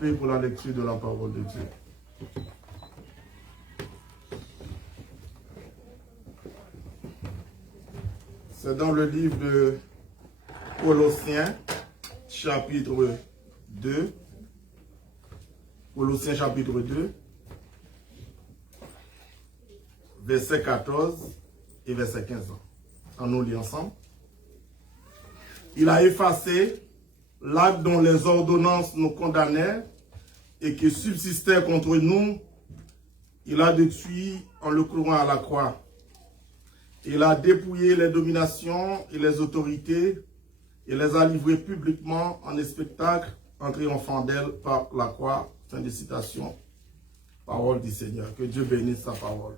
camper pour la lecture de la parole de Dieu. C'est dans le livre de Colossiens, chapitre 2. Colossiens, chapitre 2, verset 14 et verset 15. On nous lit ensemble. Il a effacé l'acte dont les ordonnances nous condamnaient et qui subsistait contre nous. Il a détruit en le clouant à la croix. Il a dépouillé les dominations et les autorités et les a livrées publiquement en spectacle en triomphant d'elles par la croix. Fin de citation. Parole du Seigneur. Que Dieu bénisse sa parole.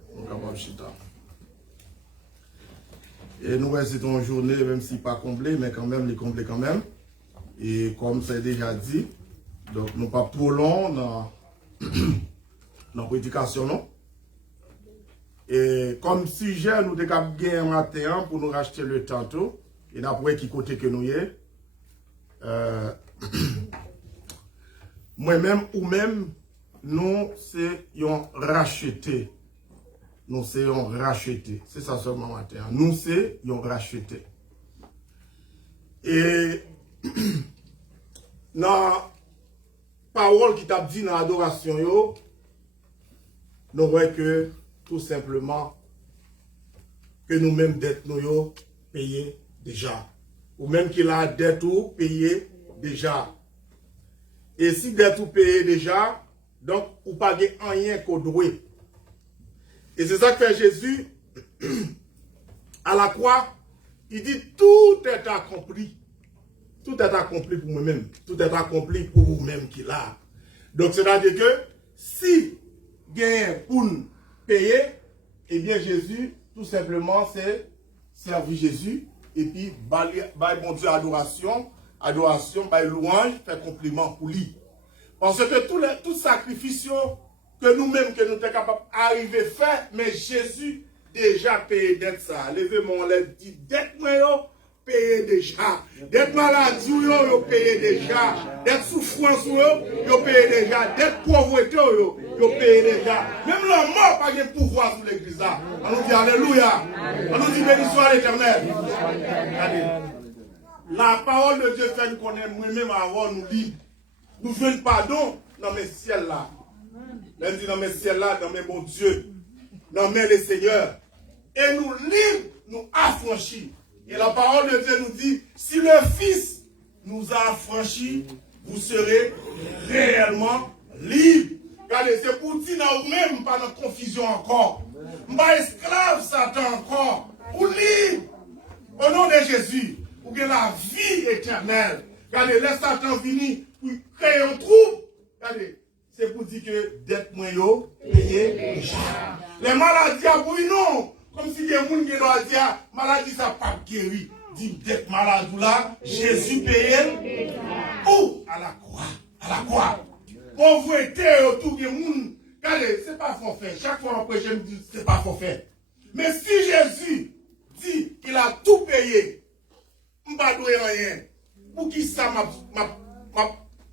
Et nous, c'est une journée, même si pas comblée, mais quand même, les comblée quand même. Et comme c'est déjà dit, donc nous pas trop long dans la prédication, non? Et comme sujet, nous devons gagner un matin pour nous racheter le tantôt. Et d'après qui côté que nous y est. Moi-même ou même, nous sommes rachetés. Nous sommes rachetés. C'est ça seulement matin. Nous sommes rachetés. Et dans la parole qui t'a dit dans l'adoration, nous voyons que tout simplement que nous-mêmes dettes nous payées déjà. Ou même qu'il a dette ou payé déjà. Et si dette ou payé déjà, donc ou pas rien qu'au doué. Et c'est ça que fait Jésus à la croix. Il dit tout est accompli. Tout est accompli pour moi-même. Tout est accompli pour vous-même qui l'a. Donc c'est-à-dire que si gain pour nous payer, eh bien Jésus, tout simplement, c'est servir Jésus et puis bailler bon Dieu adoration, bailler louange, faire compliment pour lui. Parce que tout sacrifice que nous-mêmes, que nous sommes capables d'arriver à faire, mais Jésus déjà payé dette ça. Levez-moi, on l'a dit, dette moi, payé déjà. Dette maladie, yo payé déjà. Dette souffrance, yo payé déjà. Dette pauvreté, yo payé déjà. Même la mort pas de pouvoir sur l'église. On nous dit Alléluia. On nous dit béni soit l'Éternel. La parole de Dieu fait qu'on est nous-mêmes avant nous libres. Nous venons pardon dans mes ciels là. Même dit dans mes ciels là, dans mes bons Dieu. Dans mes les Seigneurs. Et nous libres, nous affranchis. Et la parole de Dieu nous dit, si le Fils nous a affranchis, vous serez réellement libres. Regardez, c'est pour dire nous-mêmes, pas notre confusion encore. Pas esclave Satan encore. Ou libre. Au nom de Jésus, pour que la vie éternelle. Regardez, laisse Satan venir pour créer un trouble. Regardez, c'est pour dire que dette moins payé déjà. Les maladies, oui, non. Comme si les gens qui ont dit, maladie, ça pas guéri. Dit, d'être malade là, Jésus payé. Où? À la croix. À la croix. Pauvreté autour des gens. Regardez, c'est pas forfait. Chaque fois après, je me dis, c'est pas forfait. Mais si Jésus dit qu'il a tout payé, je ne vais pas dire rien. Pour qui ça m'a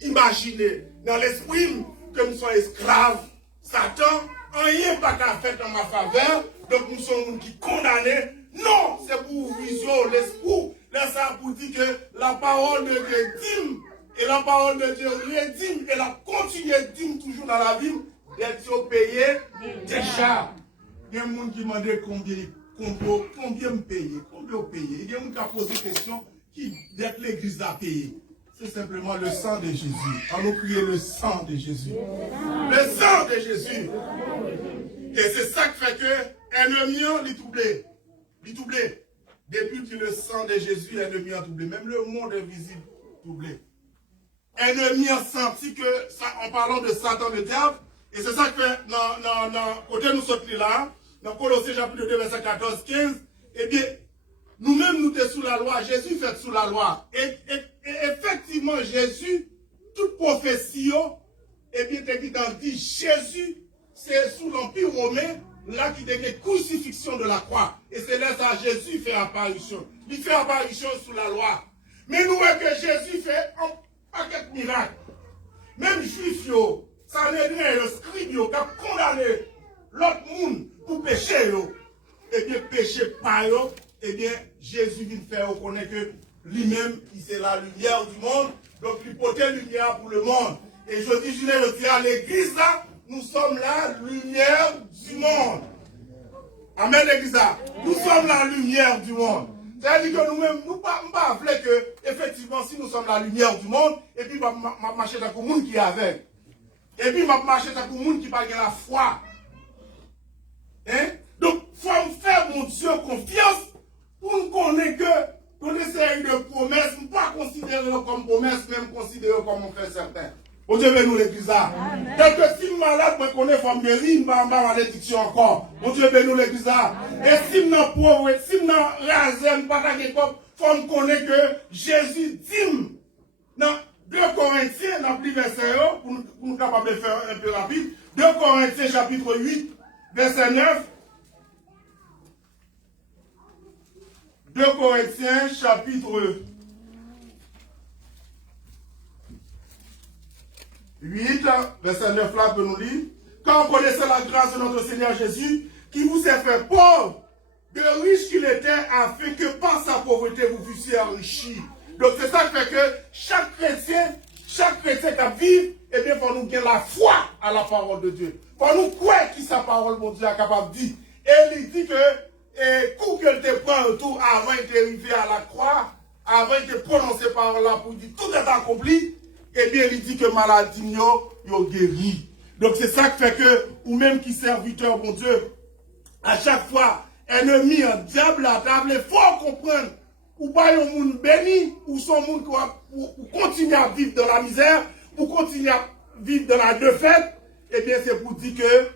imaginé dans l'esprit que nous sommes esclaves, Satan, rien pas qu'à faire dans ma faveur. Donc nous sommes qui condamnés. Non, c'est pour vision, l'esprit. Là, ça pour dire que la parole de Dieu dîme. Et la parole de Dieu rédime. Et la continue dîme toujours dans la vie. D'être payé déjà. Il y a des gens qui demandent combien me payer. Combien payer. Il y a des gens qui ont posé la question qui d'être l'église à payer. C'est simplement le sang de Jésus. On nous crie le sang de Jésus. Le sang de Jésus. Et c'est ça qui fait que ennemi est troublé. Il est troublé. Depuis que le sang de Jésus, l'ennemi est troublé. Même le monde est visible troublé. Ennemi a senti que, ça, en parlant de Satan, le diable, et c'est ça que côté nous sommes là, dans Colossiens chapitre 2, verset 14, 15, eh bien, nous-mêmes nous sommes sous la loi, Jésus fait sous la loi. Et effectivement, Jésus, toute prophétie, eh bien, dit Jésus, c'est sous l'Empire romain, là qui devient crucifixion de la croix. Et c'est là que Jésus fait apparition. Il fait apparition sous la loi. Mais nous voyons que Jésus fait un paquet de miracles. même juif, ça n'est rien, le scribe, qui a condamné l'autre monde pour pécher, eh bien, péché par eux, eh bien, Jésus vient faire reconnaître que lui-même, il c'est la lumière du monde, donc il porte lumière pour le monde. Et je dis à l'église là, nous sommes la lumière du monde. Amen, l'église là. Nous sommes la lumière du monde. C'est-à-dire que nous-mêmes, nous ne pouvons pas appeler que, effectivement, si nous sommes la lumière du monde, et puis, je marcher avec le monde qui est avec. Et puis, je marcher avec le monde qui n'a pas la foi. Hein? Donc, il faut me faire, mon Dieu, confiance pour nous connaître que, qu'on essaye de promesses, ne pas considérer comme promesses, même considérer comme on fait certains. Bon Dieu, nous l'église là. Donc, si je suis malade, je connais femme guérie, je vais en malédiction encore. Bon Dieu, nous l'église là. Et si je suis pauvre, si je suis rasé, je ne pas faut me connaître que Jésus dit, dans 2 Corinthiens, dans le plus verset, pour nous capables de faire un peu rapide, 2 Corinthiens chapitre 8, verset 9. 2 Corinthiens chapitre 8, verset 9 là, peut nous lire. Quand vous connaissez la grâce de notre Seigneur Jésus, qui vous a fait pauvre, de riche qu'il était, afin que par sa pauvreté vous fussiez enrichis. Donc c'est ça qui fait que chaque chrétien qui vit, eh bien, il faut nous gagner la foi à la parole de Dieu. Il faut nous croire qui sa parole, mon Dieu, est capable de dire. Et il dit que, et coup qu'elle te prend un tour avant d'arriver à la croix, avant de prononcer parole là pour dire tout est accompli, eh bien, il dit que maladie yo guéri. Donc c'est ça qui fait que, ou même qui serviteur, mon Dieu, à chaque fois, ennemi, un diable à table, il faut comprendre, ou pas un monde béni, ou son monde pour continuer à vivre dans la misère, pour continuer à vivre dans la défaite, eh bien, c'est pour dire que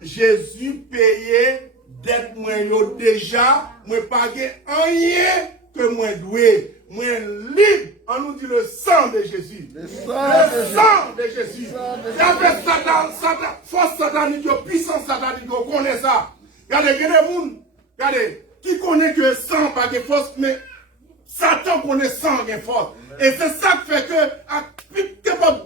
Jésus payait d'être moi déjà, moi pas rien que moi doué, moi libre. On nous dit le sang de Jésus. Le sang de Jésus. C'est avec Satan, force satanique, puissance satanique, on connaît ça. Regardez, il y a des gens, regardez, qui connaît que sang pas de force, mais Satan connaît sang de force. Et c'est ça qui fait que, à un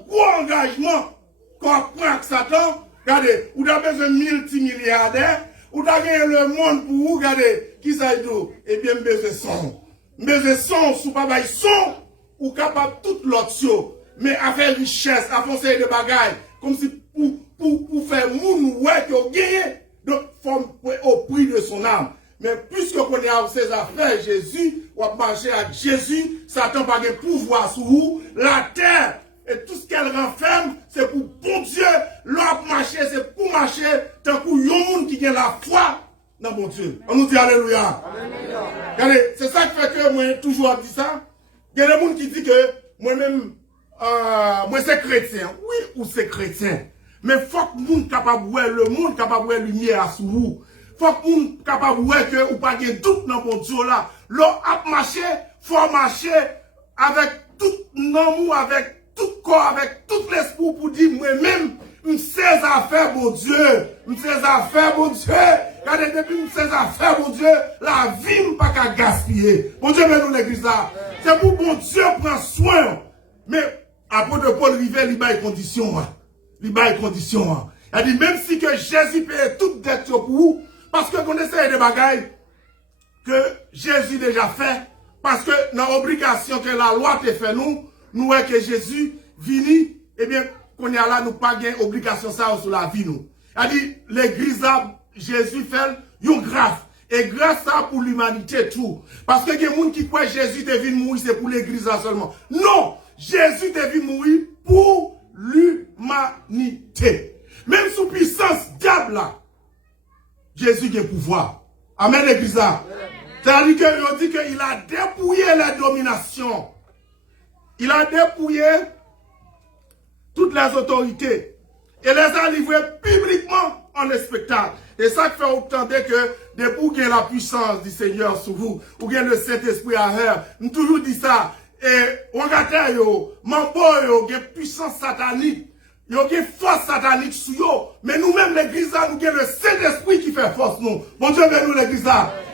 gros engagement qu'on prend avec Satan, regardez, vous avez besoin de multimilliardaires, vous avez le monde pour vous, regardez, qui ça est d'où? Eh bien, besoin de son. Besoin de son, sous pas de son, ou capable toute l'autre chose. Mais avec richesse, avec conseil de bagaille, comme si pour faire moun ouais que gagné, donc faut au prix de son âme. Mais puisque on est à ses affaires, Jésus, ou à marcher avec Jésus, Satan pas de pouvoir sur vous, la terre et tout ce qu'elle renferme, c'est pour bon Dieu, l'autre marcher, c'est pour marcher, tant que yon monde qui a la foi dans mon Dieu. On nous dit alléluia. Regardez, c'est ça qui fait que moi toujours dit ça. Il y a des gens qui disent que moi-même, moi c'est chrétien. Oui, ou c'est chrétien. Mais il faut que le monde capable de voir le monde capable de voir la lumière sur vous. Il faut que le monde capable de voir que vous pas de doute dans mon Dieu là. L'on a marché, faut marcher avec tout l'amour, avec tout corps, avec tout l'esprit pour dire moi-même, je sais affaires, mon Dieu. Je sais affaires, mon Dieu. Regardez, depuis je sais affaires, mon Dieu, la vie n'est pas qu'à gaspiller. Mon Dieu, mais nous l'église là. C'est pour mon Dieu prendre soin. Mais, après de Paul Rivet, il y a des conditions. Il y a des conditions. Il a dit, même si que Jésus paye toute dette pour vous, parce que qu'on essaie de bagailles que Jésus déjà fait, parce que dans l'obligation que la loi te fait nous voyons que Jésus vini, eh bien, qu'on est là, nous pas gain obligation ça sur la vie nous. Il a dit, l'église là, Jésus fait une grâce. Et grâce à pour l'humanité tout. Parce que il y a des gens qui croient que Jésus devait mourir, c'est pour l'église là seulement. Non! Jésus devait mourir pour l'humanité. Même sous puissance diable là, Jésus a pouvoir. Amen l'église là. C'est-à-dire qu'on dit qu'il a dépouillé la domination. Il a dépouillé toutes les autorités. Et les a livrées publiquement en spectacle. Et ça fait autant que depuis qu'il y a la puissance du Seigneur sur vous, ou qu'il y a le Saint-Esprit à faire, nous toujours dit ça. Et regardez, il y a puissance satanique, il y a force satanique sur vous. Mais nous-mêmes, l'église, nous avons le Saint-Esprit qui fait force nous. Bon Dieu, nous l'église.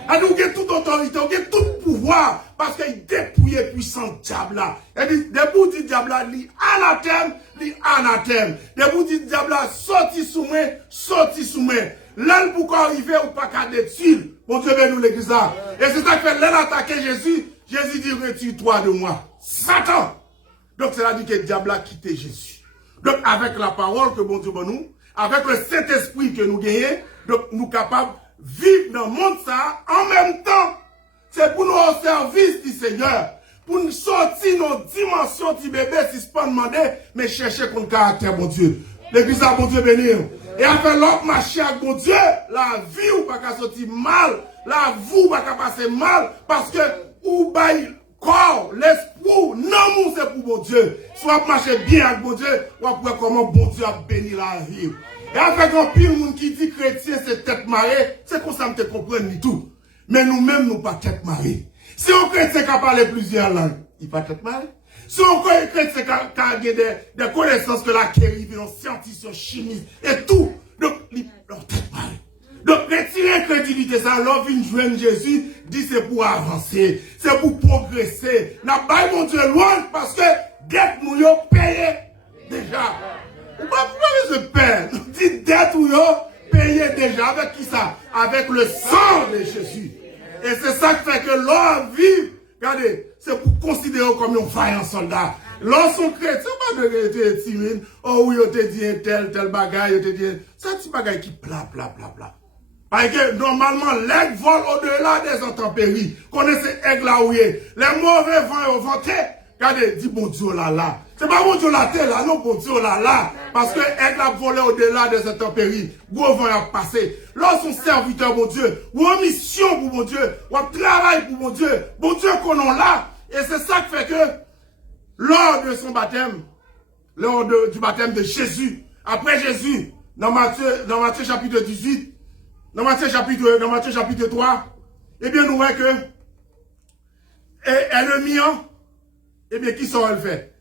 Elle dit, vous avez toute autorité, vous avez tout pouvoir, parce qu'il dépouille puissant diable là. Elle dit, debout dit diable là, li anathème. Debout dit diable là, sorti sous moi. L'un pour arriver ou pas qu'à détruire. Bon Dieu, nous l'église là. Et c'est ça qui fait l'un attaquer Jésus. Jésus dit, retire-toi de moi. Satan. Donc, c'est là dit que le diable a quitté Jésus. Donc, avec la parole que bon Dieu bon nous, avec le Saint-Esprit que nous gagnons, donc, nous sommes capables de vivre dans le monde ça, en même temps. C'est pour nous au service du Seigneur. Pour nous sortir nos dimensions du bébé, si ce pas demander, mais chercher contre caractère, bon Dieu. L'église a bon Dieu béni. Et après l'autre marché avec bon Dieu, la vie ou pas qu'à sortir mal, la vie ou pas qu'à passer mal, parce que, ou bail, corps, l'esprit, non, c'est pour bon Dieu. Soit marcher bien avec bon Dieu, ou après comment bon Dieu a béni la vie. Et après, quand pile monde qui dit chrétien, c'est tête marée, c'est comme ça que te comprendre du tout. Mais nous-mêmes, nous pas tête marée. Si on chrétien qui a parlé plusieurs langues, il pas tête marée. Si on chrétien qui a des connaissances que la guérit, des scientifiques, chimistes, et tout, donc, il tête marée. Donc, retirer l'incrédulité, ça, l'on vient joindre Jésus, dit c'est pour avancer, c'est pour progresser. N'a pas mon Dieu loin, parce que, dette nous yon payé, déjà. Ou pas pourquoi je paie? Nous dit dette ou yon payé déjà. Avec qui ça? Avec le sang de Jésus. Et c'est ça qui fait que l'homme vit, regardez, c'est pour considérer comme un vaillant soldat. Lorsqu'on chrétien, c'est pas de timide, oh oui, on te dit tel bagaille, on te dit, c'est un petit bagaille qui pla. Parce que normalement, l'aigle vole au-delà des intempéries. Connaissez l'aigle là où il est. Les mauvais vents au ventre. Regardez, dit bon Dieu là. C'est pas bon Dieu là, non, bon Dieu là. Parce que l'aigle a volé au-delà des intempéries. Gros vent a passé. Lorsqu'on serviteur, bon Dieu, ou en mission pour bon Dieu, ou en travail pour bon Dieu qu'on a là. Et c'est ça qui fait que, lors de son baptême, lors du baptême de Jésus, après Jésus, dans Matthieu chapitre 18, dans Matthieu chapitre 3, eh bien, nous voyons que, ennemi, eh bien, qui sont elle fait?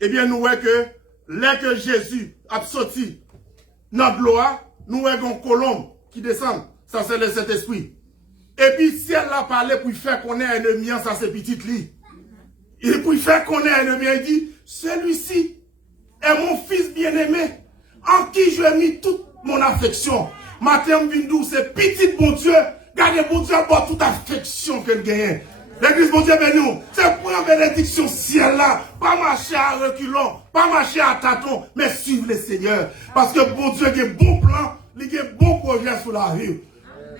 Eh bien, nous voyons que, là que Jésus a sorti dans l'eau, nous voyons une colombe qui descend. Ça, c'est le Saint-Esprit. Et puis, si elle a parlé pour faire qu'on est ennemi, ça, c'est petit lit. Et pour faire qu'on est ennemi, il dit, celui-ci est mon fils bien-aimé, en qui je ai mis toute mon affection. Matin, Vindou, c'est petit bon Dieu. Gardez bon Dieu pour toute affection qu'elle gagne. L'église, bon Dieu, béni, c'est pour la bénédiction ciel là. Pas marcher à reculons, pas marcher à tâtons, mais suivre le Seigneur. Parce que bon Dieu a un bon plan, il a un bon projet sur la vie.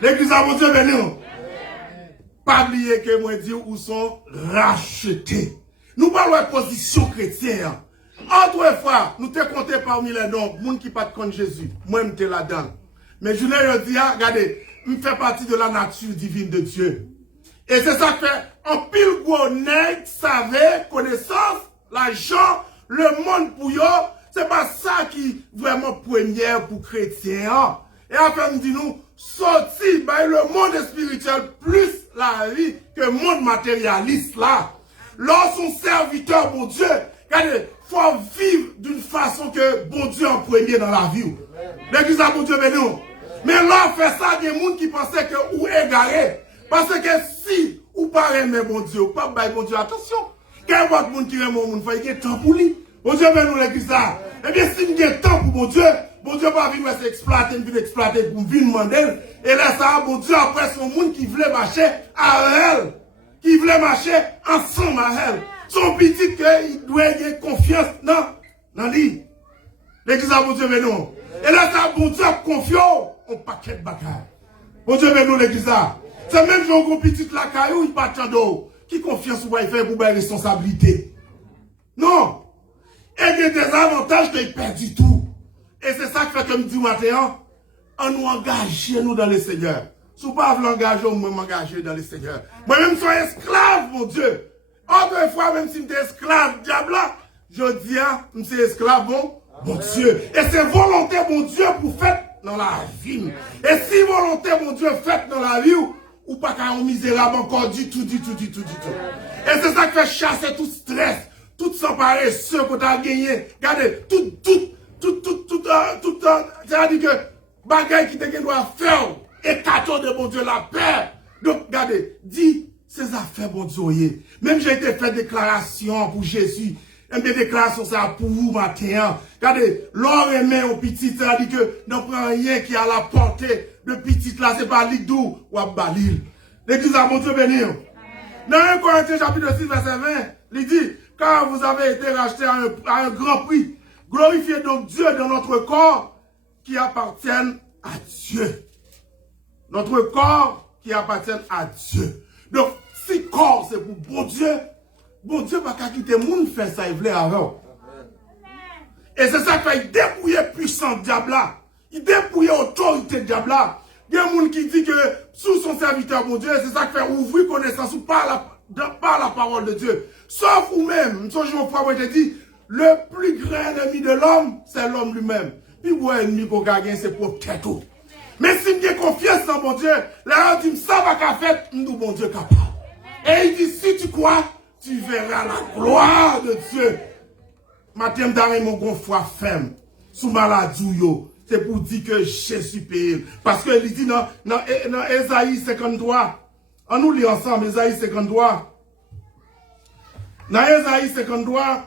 L'église, bon Dieu, béni. Pas oublier que moi dis où sont rachetés. Nous parlons de position chrétienne. Autrefois, nous te compté parmi les noms, gens qui pas contre Jésus. Moi, je suis là-dedans. Mais je leur dis, regardez, je fais partie de la nature divine de Dieu. Et c'est ça que fait, en pile gros nègre, savait, connaissance, l'argent, le monde pour eux, c'est pas ça qui vraiment première pour chrétiens. Et après, nous disons, sorti, le monde spirituel plus la vie que le monde matérialiste là. Lorsqu'on serviteur, bon Dieu, regardez, faut vivre d'une façon que bon Dieu en premier dans la vie. L'église a bon Dieu béni. Mais là, on fait ça, il y a des gens qui pensaient que ou égaré. Parce que si ou pas aimer bon Dieu, ou pas bailler bon Dieu, attention. Quel autre monde qui aime mon monde, il y a temps pour lui. Bon Dieu béni l'église là. Eh bien, si il y a temps pour bon Dieu va venir s'exploiter, pour venir demander. Et là, ça, bon Dieu, après, son monde qui voulait marcher à elle. Qui voulait marcher ensemble à elle. Son petit cœur, il doit avoir confiance dans lui. L'église a bon Dieu béni. Et là, ça, bon Dieu a confiance au paquet de bagages. Bon Dieu béni l'église là. C'est même si on a petit la caillou, il pas tant d'eau. Qui confiance ou va faire pour la responsabilité? Non. Et il y a des avantages qu'il perd du tout. Et c'est ça qui fait comme dit maintenant, on nous engage nous dans le Seigneur. Si vous ne pouvez pas l'engager, on m'engager dans le Seigneur. Moi-même, je suis esclave, mon Dieu. Autrefois, même si je suis esclave, diable, je dis, je suis esclave, bon Dieu. Et c'est volonté, mon Dieu, pour faire dans la vie. Et si volonté, mon Dieu, faite dans la vie, ou pas qu'un misérable encore du tout. Et c'est ça qui fait chasser tout stress, tout s'emparer, ceux que tu as gagné. Regardez, tout, c'est-à-dire que, bagaille qui te doit faire, et 14 de bon Dieu, la paix, Donc, regardez, dis ces affaires, bon Dieu. Même j'ai été fait déclaration pour Jésus. Et des déclarations, ça pour vous, matin. Regardez, l'or et main au petit, ça dit que non prend rien qui a la portée de petit là, c'est pas l'igdou ou à balil. L'église a mon Dieu béni. Dans 1 Corinthiens chapitre 6, verset 20, il dit, car vous avez été rachetés à un grand prix. Glorifiez donc Dieu dans notre corps qui appartiennent à Dieu. Notre corps qui appartient à Dieu. Donc, si corps c'est pour bon Dieu va pas quitter le monde faire ça, il voulait avant. Et c'est ça qu'il fait dépouiller puissant diable là. Il dépouille autorité diable là. Il y a des gens qui disent que sous son serviteur, bon Dieu, c'est ça qui fait ouvrir connaissance ou par la parole de Dieu. Sauf vous-même, je vous ai dit, le plus grand ennemi de l'homme, c'est l'homme lui-même. Puis, vous ennemi qu'on gagne, c'est pour tête. Mais si j'ai confiance en bon Dieu, là, on dit, ça va qu'à faire, nous, bon Dieu, capable. Et il dit, si tu crois, tu verras la gloire de Dieu. Matin, d'arrêt, mon grand foi ferme, sous maladie, c'est pour dire que Jésus paye. Parce qu'il dit dans Ésaïe 53, on nous lit ensemble, Ésaïe 53. Dans Ésaïe 53,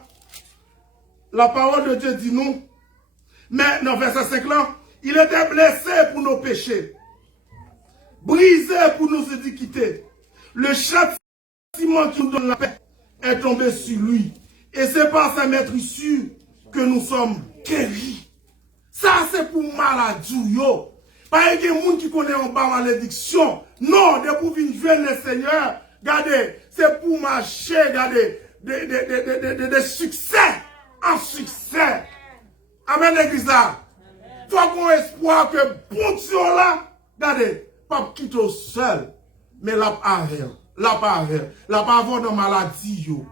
la parole de Dieu dit nous, mais dans verset 5 là, il était blessé pour nos péchés, brisé pour nos iniquités. Le châtiment qui nous donne la paix est tombé sur lui. Et c'est par sa maîtrise que nous sommes guéris. Ça, c'est pour maladie, yo. Pas qu'il y a des gens qui connaissent en bas malédiction. Non, de pour venir jouer le Seigneur. Regardez, c'est pour marcher, regardez, des succès en succès. Amen, l'église là. Faut qu'on espoir que bon Dieu là, regardez, pas quitter seul, mais la pas avoir dans maladie, yo.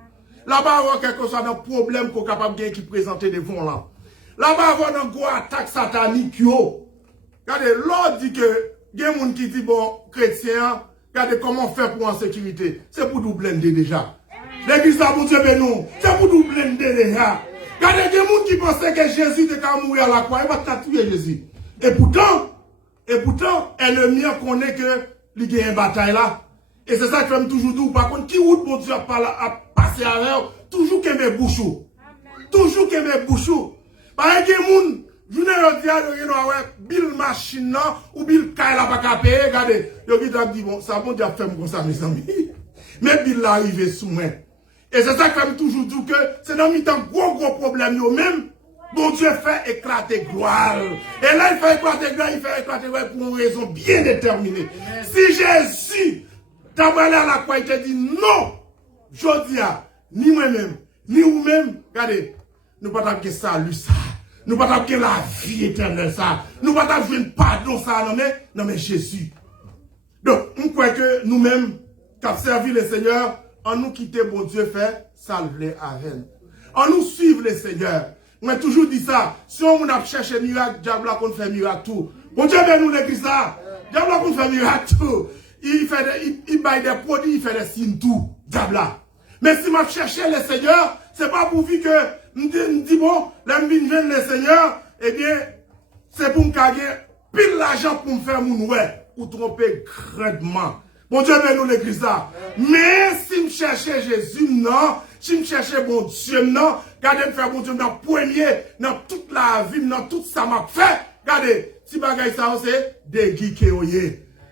Là-bas, avoir quelque chose de problème qu'on est capable de qui présenter devant là. Là-bas, avoir une grosse attaque satanique, yo. Regardez, l'autre dit que, il y a des gens qui disent, bon, chrétien, regardez comment faire pour en sécurité. C'est pour nous blender déjà. L'église a mon Dieu bénou. C'est pour nous blender déjà. Regardez, il y a des gens qui pensaient que Jésus était qu'à mourir à la croix. Il va tuer Jésus. Et pourtant, l'ennemi connaît que, il y a une bataille là. Et c'est ça que je toujours dire. Par contre, qui route mon Dieu à passer à l'heure, toujours qu'il y ait bouchou. Toujours qu'il y ait bouchou. Par exemple, je ne dis pas, Bill machine ou Bill Kaila pas qu'à payer, regardez. Je dis, bon, ça bon Dieu fait comme ça, mes amis. Mais Bill l'arrivé sous moi. Et c'est ça que je toujours dire que c'est dans le temps gros problème, yo même. Bon Dieu fait éclater gloire. Et là, il fait éclater gloire, pour une raison bien déterminée. Si Jésus t'as allé à la croix, il te dit non, je dis ni moi-même, ni vous-même, regardez, nous ne pouvons pas salut ça, nous ne pouvons pas la vie éternelle ça, nous ne pouvons pas jouer pardon ça, non mais Jésus. Donc, on croit que nous-mêmes, qui avons servi le Seigneur, en nous quitter, bon Dieu fait, salver à reine. En nous suivre le Seigneur. On a toujours dit ça, si on a cherché miracle, diable qu'on fait miracle tout. Bon Dieu, ben nous l'église là, diable qu'on fait miracle tout. Il baille des produits, il fait des signes tout, diable. Mais si je cherche le Seigneur, c'est pas pour dire que, me dit bon, là, je viens le Seigneur, eh bien, c'est pour me gagner pile l'argent pour me faire mon ouais, ou tromper grandement. Bon Dieu, ben nous l'église là. Mais si je cherchais Jésus, non, si je cherchais bon Dieu, non, regardez me faire bon Dieu dans le premier, dans toute la vie, dans tout ça m'a fait, regardez, si bagaille ça, c'est des geeks.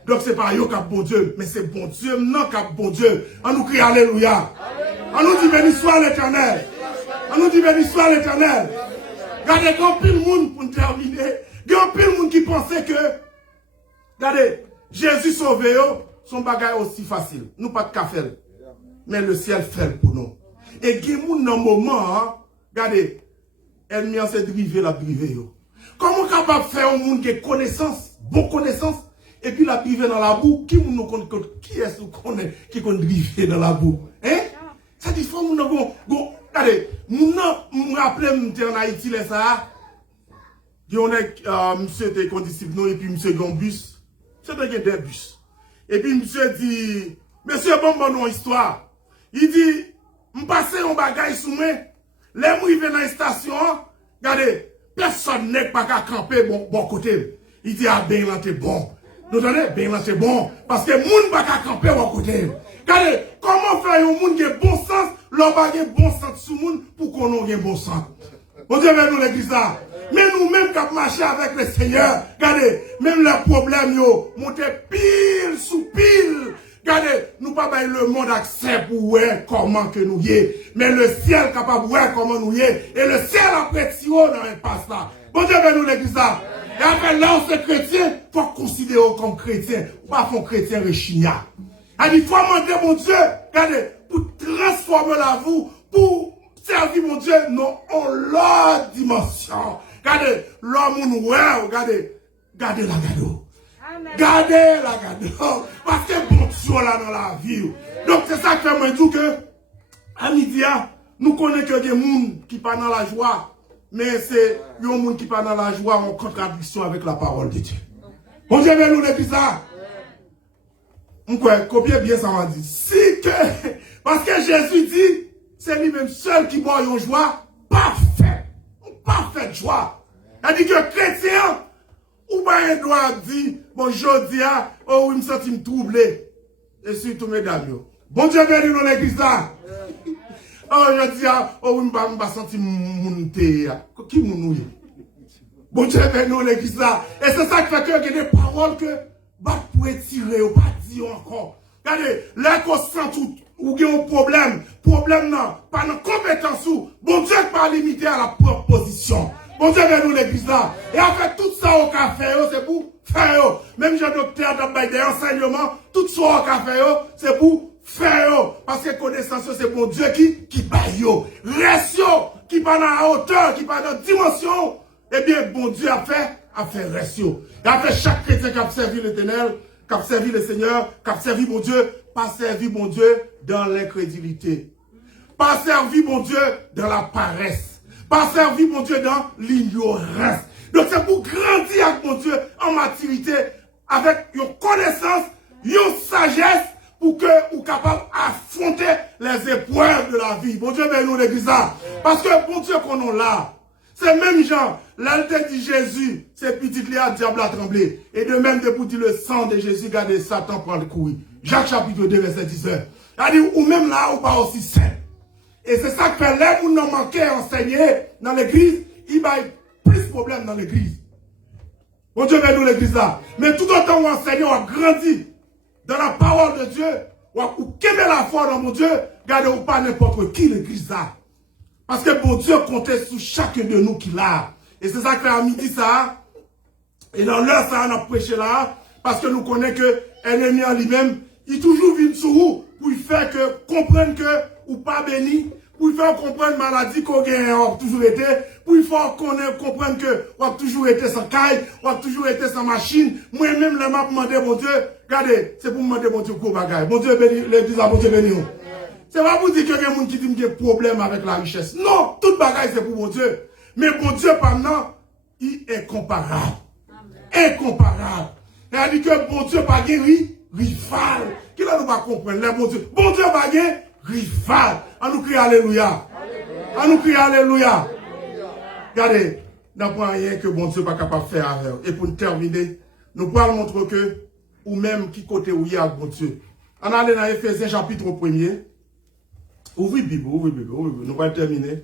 Donc c'est pas yo cap bon Dieu, mais c'est bon Dieu, non cap bon Dieu. On nous crie alléluia. On nous dit béni soit l'Éternel. On nous dit béni soit l'Éternel. Regardez, quand pile monde pour terminer, il y a pile monde qui pensait que, regardez, Jésus sauvé son bagage aussi facile. Nous pas de café, mais le ciel fait pour nous. Et il y a dans le moment, regardez, ennemi s'est drivé la privé. Comment capable de faire un monde qui a connaissance, bonne connaissance, et puis la privé dans la boue, qui est-ce qui connaît drivé dans la boue? Hein? Ça dit, faut nous regardez, nous me rappelez, en Haïti, ça, on a, monsieur était condiscipliné, et puis monsieur Gambus, c'était des bus. Et puis monsieur dit, monsieur bon non histoire. Il dit, je passe un bagage sous moi, les mouillés dans la station, regardez, personne n'est pas qu'à camper bon côté. Il dit, ah ben là t'es bon. Nous entendez? Ben là, c'est bon. Parce que moun va pas camper à côté. Regardez, comment faire un monde qui a bon sens, l'on va avoir bon sens sous monde pour qu'on ait bon sens. Bon Dieu, nous l'église là. Mais nous-mêmes qui marchons avec le Seigneur, regardez, même les problèmes, yo, monter pile sous pile. Regardez, nous pas avoir le monde accès pour voir comment que nous y est. Mais le ciel capable de voir comment nous y est. Et le ciel après Tio dans l'impasse là. Bon Dieu, nous l'église là. Et après là, on est chrétien, il faut considérer comme chrétien. Pas comme chrétien rechigna. Il faut demander, mon Dieu, regardez, pour transformer la vie, pour servir mon Dieu, non, en l'autre dimension. Regardez, l'homme, regardez la gado. Gardez la gado. Parce que bon Dieu là dans la vie. Donc c'est ça que je dis que, à midi, nous connaissons que des gens qui pas dans la joie. Mais c'est un monde qui pas dans la joie en contradiction avec la parole de Dieu. Bon Dieu, nous l'église ça. On peut copier bien ça, on dit. Si que, parce que Jésus dit, c'est lui-même seul qui boit une joie parfaite joie. Il dit que chrétien, ou bien il doit dire, bon, je dis, oh oui, je me sens troublé. Et surtout, mesdames, bon Dieu, béni dans l'église là. Oh, je dis, oh oui, je me sens monter. Qui mounou? Bon Dieu, béni dans l'église là. Et c'est ça qui fait qu'il y a des paroles que, bah, pour tirer, ou pas dire encore. Regardez, là qu'on sent tout, ou il y a un problème non, pas de compétence ou, bon Dieu pas limité à la proposition. Bon Dieu vient nous l'église là. Et après tout ça au café, c'est pour faire. Même j'ai docteur dans des enseignements, tout ça au café, c'est pour faire. Parce que connaissance, c'est bon Dieu qui baille. Reste, qui pas dans la hauteur, qui pas dans la dimension. Eh bien, bon Dieu a fait reste. Il a fait chaque chrétien qui a servi l'Éternel, qui a servi le Seigneur, qui a servi mon Dieu, pas servi mon Dieu dans l'incrédulité. Pas servi mon Dieu dans la paresse. Pas servi mon Dieu dans l'ignorance. Donc c'est pour grandir avec mon Dieu en maturité, avec une connaissance, une sagesse, pour que vous capable d'affronter les épreuves de la vie. Bon Dieu, ben nous l'église là. Parce que bon Dieu qu'on a là, c'est même gens, là, il dit Jésus, c'est petit là, diable a tremblé. Et de même, depuis dit le sang de Jésus, regardez Satan prend le couille. Jacques chapitre 2, verset 19. Il a dit, ou même là, ou pas aussi saint. Et c'est ça que les gens n'ont manqué enseigner dans l'église, il y a plus de problèmes dans l'église. Bon Dieu, nous l'église là. Mais tout autant où enseigne, on a grandi dans la parole de Dieu, ou qu'aimer la foi dans mon Dieu, regardez, ou pas n'importe qui l'église là. Parce que bon Dieu comptait sur chacun de nous qui l'a. Et c'est ça que à midi ça, et dans l'heure ça, on a prêché là, parce que nous connaissons que l'ennemi en lui-même, il toujours vient sur vous pour faire que comprendre que ou pas béni, pour faire comprendre maladie qu'on a toujours été, pour faire comprendre que on a toujours été sans caille, on a toujours été sans machine. Moi-même, le m'a demandé, mon Dieu, regardez, c'est pour me demander, mon Dieu, quoi bagaille. Mon Dieu béni, l'église a, mon Dieu béni. C'est pas pour dire qu'il y a des gens qui disent qu'il y a des problèmes avec la richesse. Non, toute bagaille, c'est pour mon Dieu. Mais mon Dieu, pendant, il est comparable. Incomparable. Il a dit que bon Dieu pas guéri, rival. Qui là nous va comprendre, les bon Dieu. Bon Dieu pas guéri, rival. On nous crie alléluia. On nous crie alléluia. Regardez, n'a pas rien que bon Dieu pas capable de faire avec. Et pour terminer, nous pourrons montrer que, ou même qui côté où il y a bon Dieu. On allait dans Ephésiens chapitre 1er. Ouvrez Bible, nous allons terminer.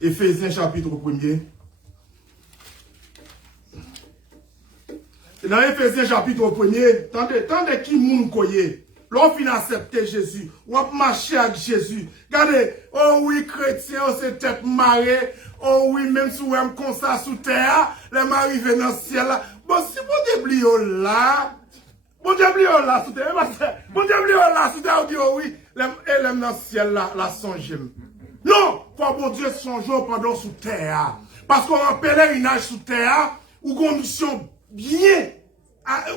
Ephésiens chapitre 1er. Dans Ephésiens chapitre 1er, tendez qui moun koye. L'on fin accepter Jésus, ou marcher avec Jésus. Regardez, oh oui, chrétien, c'est tête marée. Oh oui, même si vous êtes comme ça sous terre, les maris viennent dans le ciel là. Bon, si vous oubliez là, bon Dieu oubliez là sous terre, bon Dieu oubliez là sous terre, on dit oh oui, et dans le ciel là, la songe. Non, faut bon Dieu songe pendant sous terre. Parce qu'on a un pèlerinage sous terre, ou une mission bien,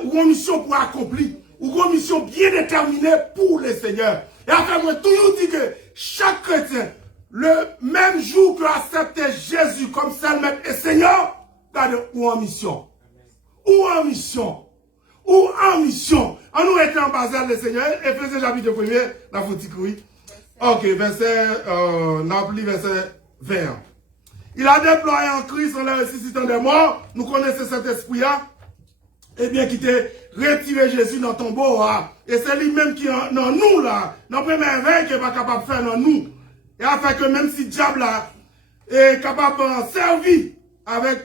ou une mission pour accomplir, ou une mission bien déterminée pour le Seigneur. Et après, moi, toujours dit que chaque chrétien, le même jour que accepter Jésus comme seul maître et Seigneur, ou en mission. Ou en mission. Ou en mission. On nous était en bazar le Seigneur. Ephésiens chapitre 1er, la foutique, oui. Ok, verset 20. Il a déployé en Christ en le ressuscitant des morts. Nous connaissons cet esprit-là. eh bien, qui t'a retiré Jésus dans ton tombeau, et c'est lui-même qui dans nous, là, dans la première veille, qui n'est pas capable de faire dans nous. Et afin que même si le diable là, est capable de servir avec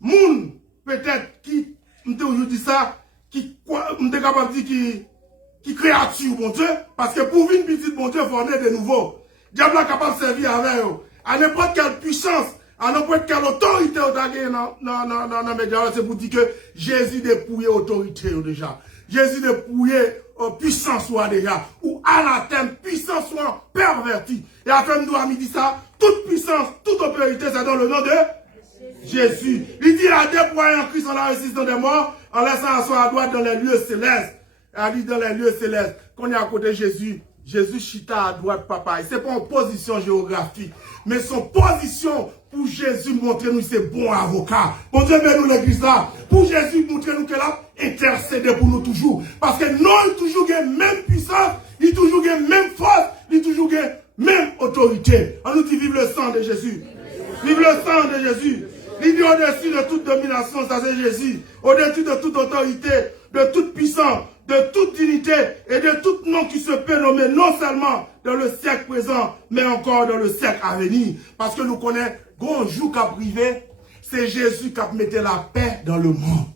moun, peut-être, qui, je dis ça, qui, est capable de dire qui créature, bon Dieu, parce que pour vivre une petite, bon Dieu, il faut en être de nouveau. Le diable est capable de servir avec eux, à n'importe quelle puissance, à n'importe quelle autorité dans les médias, c'est pour dire que Jésus dépouillé autorité déjà. Jésus dépouillé puissance soit déjà, ou anathème, puissance soit pervertie. Et après, nous avons dit ça, toute puissance, toute autorité, c'est dans le nom de Jésus. Il dit à déployer en Christ en la résistance des morts, en laissant asseoir à droite dans les lieux célestes. Elle dit dans les lieux célestes, qu'on est à côté de Jésus. Jésus chita à droite, papa. Et ce n'est pas en position géographique, mais son position pour Jésus montrer nous c'est bon avocat. Bon Dieu, mais nous l'église là, pour Jésus montrer nous qu'elle a intercédé pour nous toujours. Parce que non, il toujours a même puissance, il toujours a même force, il toujours a même autorité. On nous dit vive le sang de Jésus. Vive le sang de Jésus. Il dit au-dessus de toute domination, ça c'est Jésus. Au-dessus de toute autorité, de toute puissance, de toute dignité et de tout nom qui se peut nommer non seulement dans le siècle présent, mais encore dans le siècle à venir. Parce que nous connaissons, grand jour qui a privé, c'est Jésus qui a mis la paix dans le monde.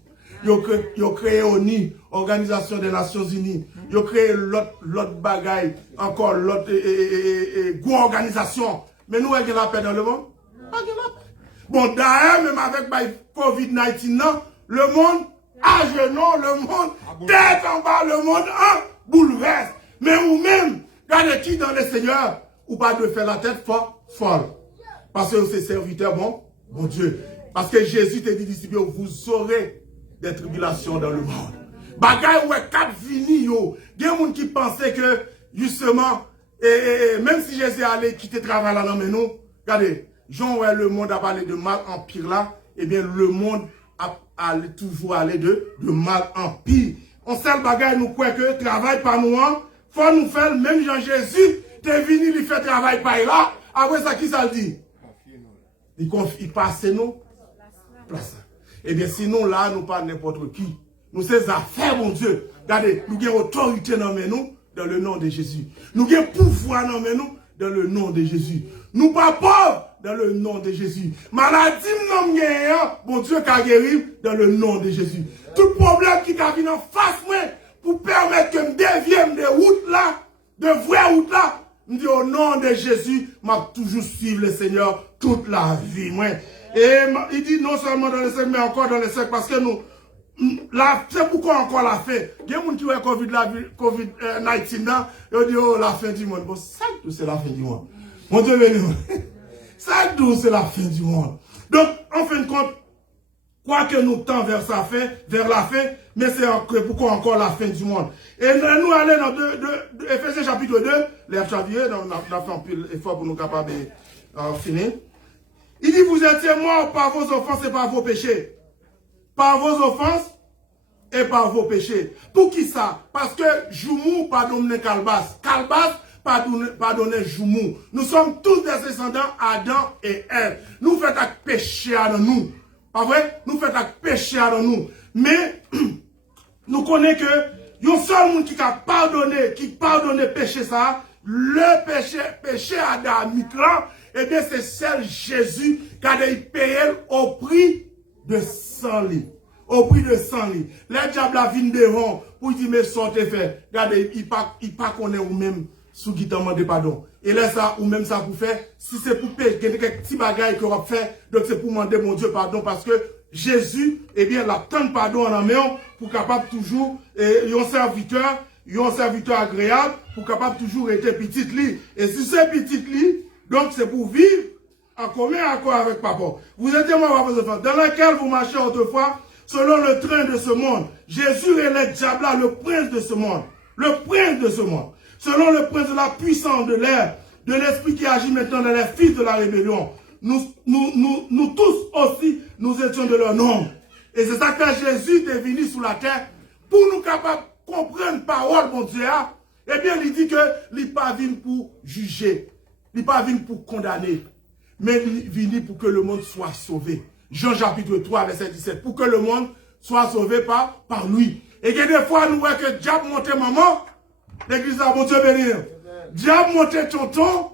Il a créé ONU, Organisation des Nations Unies. Il a créé l'autre bagaille, encore l'autre grande organisation. Mais nous, avons la paix dans le monde? Bon, d'ailleurs, même avec COVID-19, le monde à genoux, le monde tête en bas, le monde en bouleverse. Mais vous-même, regardez qui dans le Seigneur, ou pas de faire la tête folle. Parce que c'est serviteur, bon Dieu. Parce que Jésus te dit, disciple, vous aurez des tribulations dans le monde. Bagay ou est quatre fini yo. Il y a des gens qui pensaient que, justement, même si Jésus allait quitter le travail là, non, mais nous, regardez, Jean, ouais, le monde a parlé de mal en pire là, eh bien, le monde aller toujours aller de mal en pire. On sait le bagage, nous croyons que travail par nous, faut nous faire, même Jean-Jésus, t'es venu, il fait travail par là, après ça, qui ça le dit? Il passe nous, place. Eh bien, sinon, là, nous pas n'importe qui. Nous, ces affaires, mon Dieu. Regardez, nous avons autorité dans nous, dans le nom de Jésus. Nous avons pouvoir dans nous, dans le nom de Jésus. Nous pas pauvres, dans le nom de Jésus. Maladie, non, bon Dieu, qui a guéri dans le nom de Jésus. Tout problème qui t'a venu en face, moi, pour permettre que je dévienne de route là, de vraie route là, je dis au nom de Jésus, m'a toujours suivre le Seigneur toute la vie, moi. Et il dit non seulement dans le siècle, mais encore dans le siècle, parce que nous, c'est pourquoi encore la fin. Il y a des gens qui ont COVID-19 là, ils disent, oh, la fin du monde. Bon, ça, c'est la fin du monde. Mon Dieu, béni. Ça, c'est la fin du monde. Donc, en fin de compte, quoi que nous tendons vers la fin, mais c'est pourquoi encore la fin du monde. Et nous allons dans Ephésiens chapitre 2, les chapitres, on a fait un peu d'effort pour nous capables de finir. Il dit, vous étiez morts par vos offenses et par vos péchés. Par vos offenses et par vos péchés. Pour qui ça? Parce que Joumou pardonne Kalbas. Kalbas pardonne Joumou. Nous sommes tous des descendants Adam et Ève. Nous faisons un péché à nous. Pas vrai? Nous faisons un péché à nous. Mais nous connaissons que il y a un seul monde qui a pardonné péché ça. Le péché adamique là, eh bien c'est seul Jésus qui a payé au prix de 100 livres. Au prix de 100 livres. Les diables a viennent devant pour dire mais sortez fait. Regardez, il pas connaît ou même sous qui demande pardon. Et là ça ou même ça pour faire si c'est pour payer quelques petits bagages qu'on va faire donc c'est pour demander mon Dieu pardon parce que Jésus eh bien la tant de pardon en main pour capable toujours un serviteur agréable pour capable toujours être petit lit et si c'est petit lit donc c'est pour vivre en commun accord avec papa. Vous êtes moi vos enfants dans lequel vous marchez autrefois selon le train de ce monde. Jésus est le diable, le prince de ce monde. Le prince de ce monde. Selon le prince de la puissance de l'air, de l'esprit qui agit maintenant dans les fils de la rébellion. Nous tous aussi, nous étions de leur nom. Et c'est ça que Jésus est venu sur la terre pour nous capables de comprendre la parole, mon Dieu. Eh bien, il dit que il n'est pas venu pour juger. Il n'est pas venu pour condamner. Mais il est venu pour que le monde soit sauvé. Jean chapitre 3, verset 17. Pour que le monde soit sauvé par lui. Et que des fois, nous voyons que diable monte maman, l'église a bon Dieu béni. Diable monte tonton,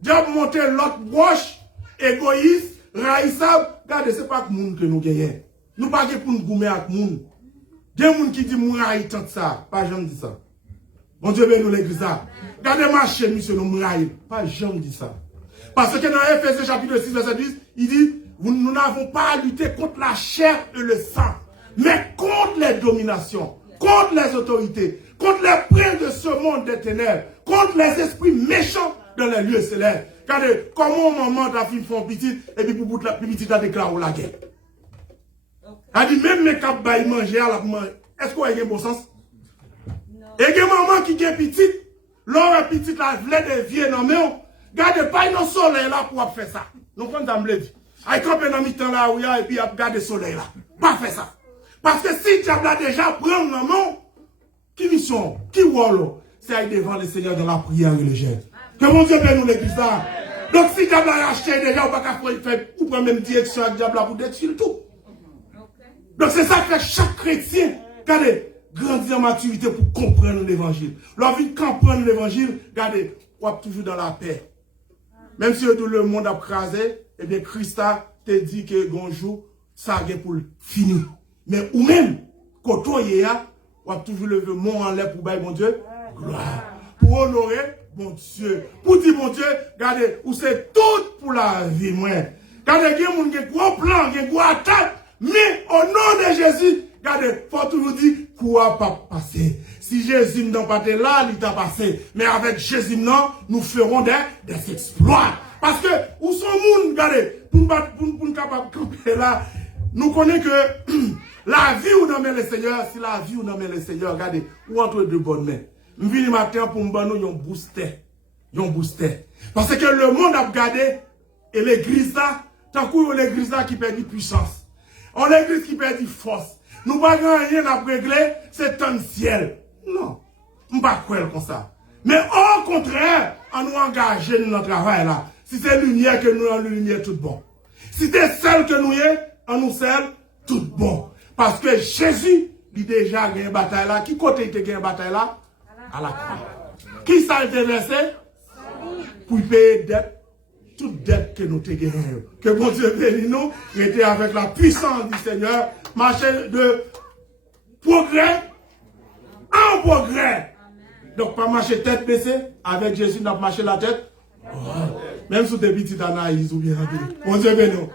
diable monte l'autre broche, égoïste, raïssable. Regardez, c'est pas que monde que nous gagnons. Nous pas pour nous goumer avec monde. Des gens qui disent mouraille tant ça, pas jamais dit ça. Bon Dieu béni l'église là. Regardez marcher monsieur nous mouraille, pas jamais dit ça. Parce que dans Ephésiens chapitre 6 verset 10, il dit nous n'avons pas à lutter contre la chair et le sang, mais contre les dominations, contre les autorités, contre les princes de ce monde des ténèbres, contre les esprits méchants dans les lieux célestes. Regardez, comment maman ta fille font petit, et puis pour bout la petite a déclaré la guerre. Elle dit, même mes cap bail manger à la manger. Est-ce qu'on a un bon sens? Et que maman qui est petite, l'homme petite la vle de vieux non mais regardez pas dans le soleil là pour faire ça. Nous prenons dans le dit. Aïe camper dans mi-temps là où il y a et puis regarder le soleil là. Pas faire ça. Parce que si tu as déjà prendre maman, qui mission, qui rôle, c'est aller devant le Seigneur dans la prière et le jeûne. Que mon Dieu bénisse nous l'église là. Donc si tu as acheté déjà, ou pas qu'à faire, ou prendre même direction avec diable pour détruire tout. Donc c'est ça que chaque chrétien, regardez, grandir en maturité pour comprendre l'évangile. Lorsqu'il comprend l'évangile, regardez, on est toujours dans la paix. Même si tout le monde a crasé, eh bien, Christ te dit que bonjour, ça a pour finir. Mais ou même, quand on y est, on a toujours levé mon en l'air pour bailler mon Dieu, gloire. Pour honorer mon Dieu. Pour dire mon Dieu, regardez, où c'est tout pour la vie, moi. Regardez, il y a un gros plan, il y a une grosse attaque. Mais au nom de Jésus, regardez, il faut toujours dire, quoi pas passer. Si Jésus n'a pas été là, il t'a passé. Mais avec Jésus, non, nous ferons des exploits. Parce que, où sont les gens, regardez, pour nous capables de camper là, nous connaissons que la vie où nous met le Seigneur, si la vie où nous met le Seigneur, regardez, où entre de bonnes mains. Je viens le matin pour nous donner un booster. Parce que le monde a regardé, et l'église là, tant que l'église là qui perd puissance. On l'église qui perd force. Nous pas rien à régler, c'est un ciel. Non. On ne pas croire comme ça. Mais au contraire, on nous engage dans notre travail là. Si c'est lumière que nous avons, la lumière tout bon. Si c'est celle que nous avons, on nous celle tout bon. Parce que Jésus, il déjà gagné une bataille là. Qui côté il a gagné une bataille là? À la croix. Qui ça a été versé? Pour payer dette. Toute dette que nous avons gagnée. Que mon Dieu bénisse nous. Il était avec la puissance du Seigneur. Marcher de progrès en progrès. Donc, pas marcher tête baissée. Avec Jésus, nous avons marché la tête. Oh. Même sous des petites analyses ou bien. Mon Dieu bénisse nous.